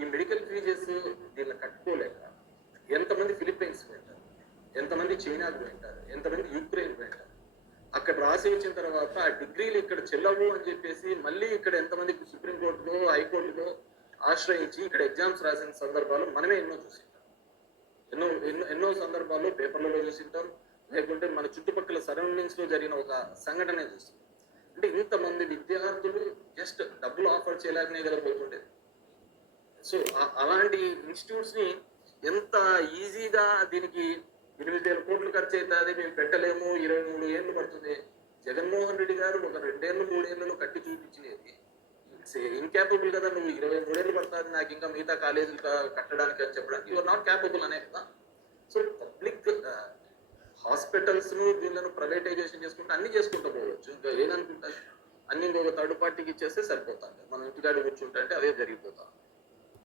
ఈ medical fees దీన్ని కట్టుకోలేక ఎంతమంది ఫిలిప్పైన్స్ పోయింటారు ఎంతమంది చైనాకు పోయింటారు ఎంతమంది యుక్రెయిన్ పోయింటారు అక్కడ రాసి వచ్చిన తర్వాత ఆ డిగ్రీలు ఇక్కడ చెల్లవు అని చెప్పేసి మళ్ళీ ఇక్కడ ఎంతమంది సుప్రీంకోర్టులో హైకోర్టులో ఆశ్రయించి ఇక్కడ ఎగ్జామ్స్ రాసిన సందర్భాలు మనమే ఎన్నో చూసింటాం. ఎన్నో ఎన్నో ఎన్నో సందర్భాల్లో పేపర్లలో చూసింటాం. లేకుంటే మన చుట్టుపక్కల సరౌండింగ్స్లో జరిగిన ఒక సంఘటన చూసింటాం. అంటే ఇంతమంది విద్యార్థులు జస్ట్ డబ్బులు ఆఫర్ చేయలేకనే కదా పోతుండేది. సో అలాంటి ఇన్స్టిట్యూట్స్ని ఎంత ఈజీగా దీనికి ఎనిమిది వేల కోట్లు ఖర్చు అవుతుంది మేము పెట్టలేము ఇరవై మూడు ఏళ్ళు పడుతుంది. జగన్మోహన్ రెడ్డి గారు ఒక రెండేళ్ళు మూడేళ్ళలో కట్టి చూపించినది. ఇన్కాపబుల్ కదా నువ్వు ఇరవై మూడేళ్ళు పడుతుంది నాకు ఇంకా మిగతా కాలేజీలు కట్టడానికి అని చెప్పడానికి. యువర్ నాట్ క్యాపబుల్ అనే కదా. సో పబ్లిక్ హాస్పిటల్స్ను వీళ్ళను ప్రైవేటైజేషన్ చేసుకుంటే అన్ని చేసుకుంటూ పోవచ్చు. ఇంకా ఏదనుకుంటా అన్ని ఇంకొక థర్డ్ పార్టీకి ఇచ్చేస్తే సరిపోతుంది. మనం ఇంటికాడ కూర్చుంటే అదే జరిగిపోతాం